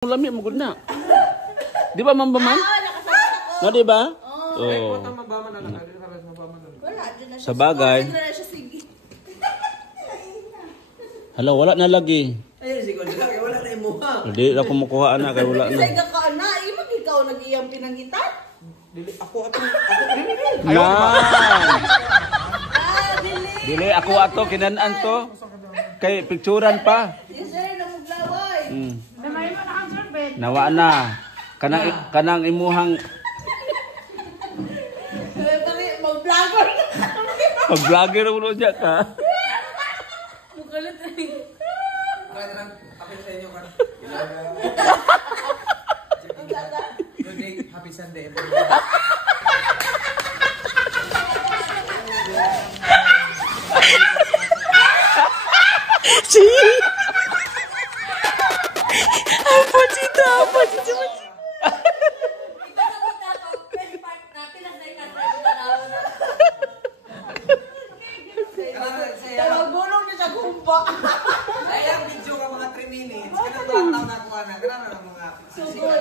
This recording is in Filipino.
Lami mo gud na. Di ba mambaman? No, di ba? Oh. Sa bagay. Hala, wala na lagi. Ay, siguro wala na imuha. Hindi na kumukuha na kay wala na. Say ka na, imag ikaw nag-iyang pinangitan? Dili ako Nan. Dili. Dili ako ato kinanan to. Kay picturean pa. Yes, sir, namuglaway. Namay mo na ang sorbet. Nawa na. Kanang imuhang Mag-vlogger. pag-vlogger mo siya ka. Mukulit rin. Kapit sa inyo kan. Good day, happy Sunday everyone. Si. Apa cita? Apa cita? Talagulong niya sa kumpa. Sayang video ka mga 3 minutes. Kanang 2 taon na kuha na. Ganun na mga Sugod.